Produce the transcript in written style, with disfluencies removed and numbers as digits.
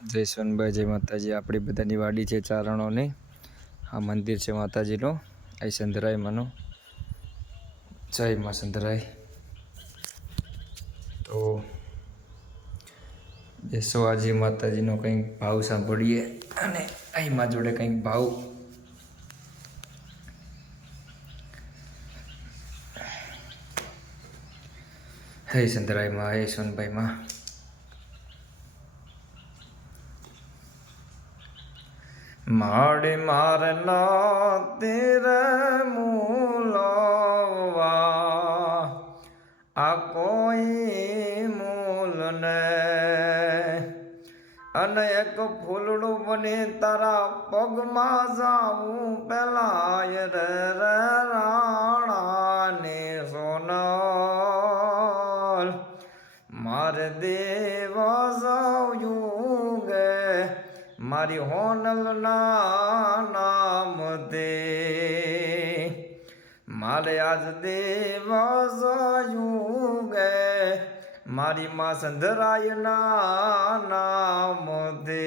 જય સોનભાઈ, જય માતાજી. આપણી બધાની વાડી છે ચારણોની. આ મંદિર છે માતાજીનું. અહીં સંધરાય માનું. જય માં સંધરાય. તો બેસો આજે માતાજીનો કંઈક ભાવ સાંભળીએ અને અહીં માં જોડે કંઈક ભાવ. હે સંધરાય માં, હે સોનભાઈ માં. માડી મારના તીરે મૂલવા આ કોઈ મૂલ ને અને એક ફૂલડું બની તારા પગમાં જાવું પેલા રે રાણાની સોનલ મારે દેવ જાવ્યું ગે મારી હોનલ ના નામ દે મારે આજ દેવા જાયું ગે મારી માં સંધરાય ના નામ દે.